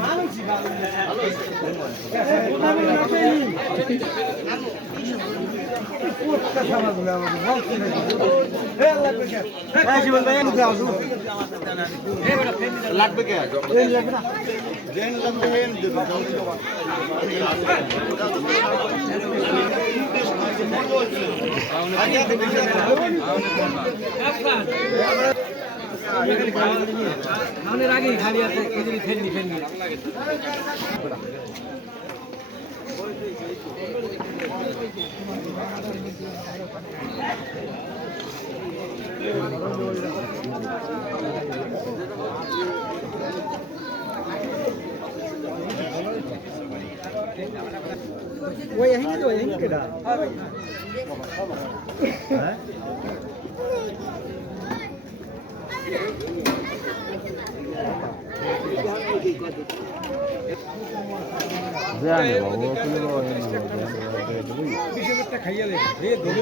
মানুষ লাগবে কে খাওয়ানোর আগেই খালি আছে কেজি ফেলনি ফেলনি ওই এখানে তো এখানে কেডা জানে বাবু বিশ হাজার টাকা খাইয়া লে ধরে